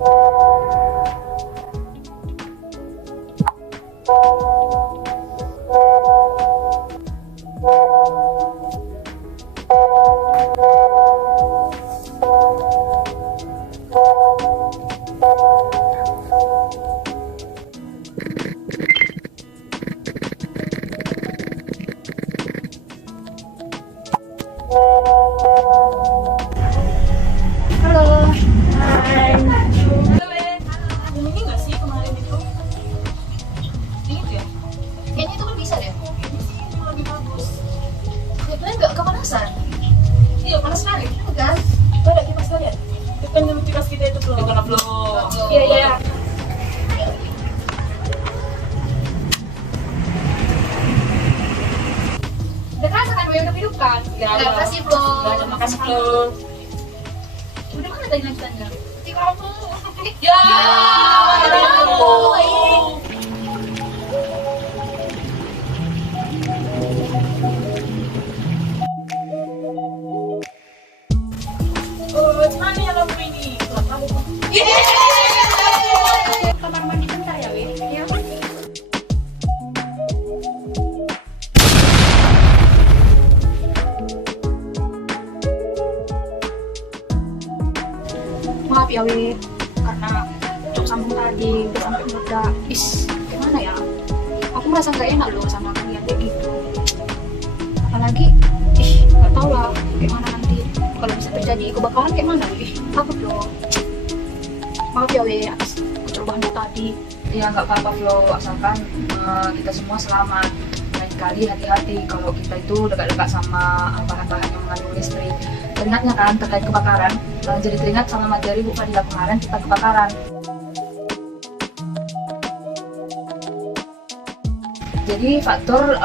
Halo. Hai. Ini nggak sih kemarin itu? Ini tuh ya? Kayaknya itu kan bisa deh. Ini sih yang lebih bagus. Ya kalian nggak kepanasan? Iya, panas sekali. Kan? Tuh ada kipas lihat. Itu kan yang kipas kita itu belum. Itu belum. Iya, iya. Udah kerasa kan udah hidup kan? Nggak Makasih Flo. Nggak ada, makasih Flo. Udah mana tadi lanjutannya? Di kamu. Ya. Ada kamu. Mana ya lampu ini? Kamar mandi bentar ya, Win. Ya. Maaf ya, Win. Karena cok sambung tadi udah sampai meledak. Gimana ya? Aku merasa nggak enak loh sama kalian kayak gitu. Apalagi, nggak tahu lah gimana nanti kalau bisa terjadi kebakaran kayak mana, Win. Takut loh. Maaf ya, Win, atas kecerobohan tadi. Ya nggak apa-apa Flo, asalkan kita semua selamat. Lain kali hati-hati kalau kita itu dekat-dekat sama bahan-bahan yang mengandung listrik. Teringatnya kan terkait kebakaran, jadi teringat sama materi Bu Fadila kemarin kita kebakaran. Jadi faktor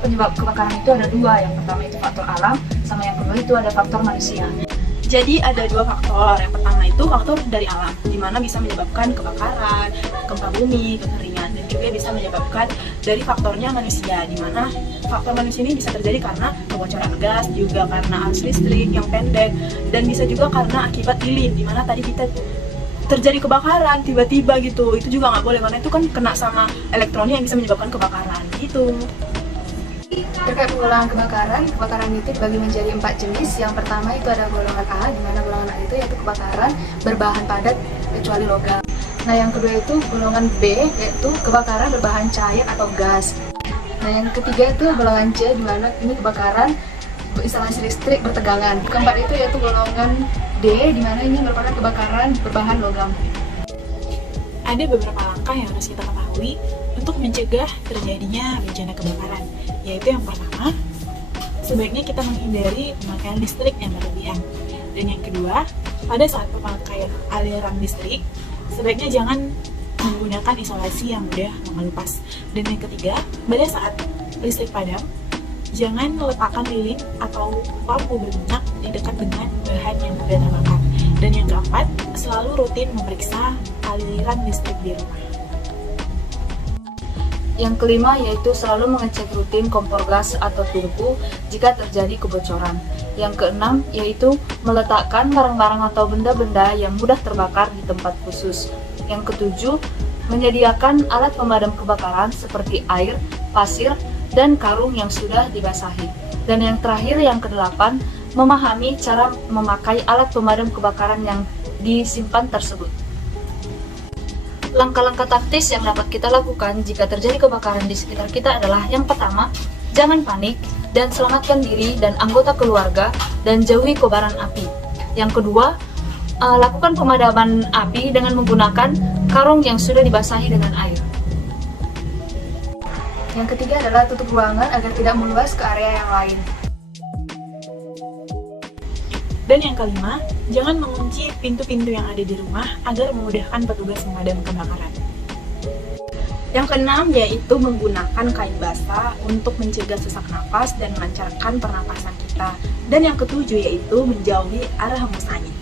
penyebab kebakaran itu ada dua. Yang pertama itu faktor alam, sama yang kedua itu ada faktor manusia. Jadi ada dua faktor. Yang pertama itu faktor dari alam, di mana bisa menyebabkan kebakaran, gempa bumi, kekeringan, dan juga bisa menyebabkan dari faktornya manusia, di mana faktor manusia ini bisa terjadi karena kebocoran gas, juga karena arus listrik yang pendek, dan bisa juga karena akibat lilin, di mana tadi kita terjadi kebakaran tiba-tiba gitu. Itu juga nggak boleh karena itu kan kena sama elektronik yang bisa menyebabkan kebakaran gitu. Terkait pengulangan kebakaran itu dibagi menjadi 4 jenis. Yang pertama itu ada golongan A, di mana golongan A itu yaitu kebakaran berbahan padat kecuali logam. Nah, yang kedua itu golongan B, yaitu kebakaran berbahan cair atau gas. Nah, yang ketiga itu golongan C, di mana ini kebakaran instalasi listrik bertegangan. Keempat itu yaitu golongan D, di mana ini merupakan kebakaran berbahan logam. Ada beberapa langkah yang harus kita ketahui untuk mencegah terjadinya bencana kebakaran, yaitu yang pertama, sebaiknya kita menghindari pemakaian listrik yang berlebihan. Dan yang kedua, pada saat pemakaian aliran listrik, sebaiknya jangan menggunakan isolasi yang mudah mengelupas. Dan yang ketiga, pada saat listrik padam, jangan meletakkan lilin atau lampu berminyak di dekat dengan bahan yang mudah terbakar. Dan yang keempat, selalu rutin memeriksa aliran listrik di rumah. Yang kelima yaitu selalu mengecek rutin kompor gas atau tungku jika terjadi kebocoran. Yang keenam yaitu meletakkan barang-barang atau benda-benda yang mudah terbakar di tempat khusus. Yang ketujuh, menyediakan alat pemadam kebakaran seperti air, pasir, dan karung yang sudah dibasahi. Dan yang terakhir, yang kedelapan, memahami cara memakai alat pemadam kebakaran yang disimpan tersebut. Langkah-langkah taktis yang dapat kita lakukan jika terjadi kebakaran di sekitar kita adalah yang pertama, jangan panik dan selamatkan diri dan anggota keluarga dan jauhi kobaran api. Yang kedua, lakukan pemadaman api dengan menggunakan karung yang sudah dibasahi dengan air. Yang ketiga adalah tutup ruangan agar tidak meluas ke area yang lain. Dan yang kelima, jangan mengunci pintu-pintu yang ada di rumah agar memudahkan petugas memadam kebakaran. Yang keenam yaitu menggunakan kain basah untuk mencegah sesak napas dan melancarkan pernapasan kita. Dan yang ketujuh yaitu menjauhi arah hembus angin.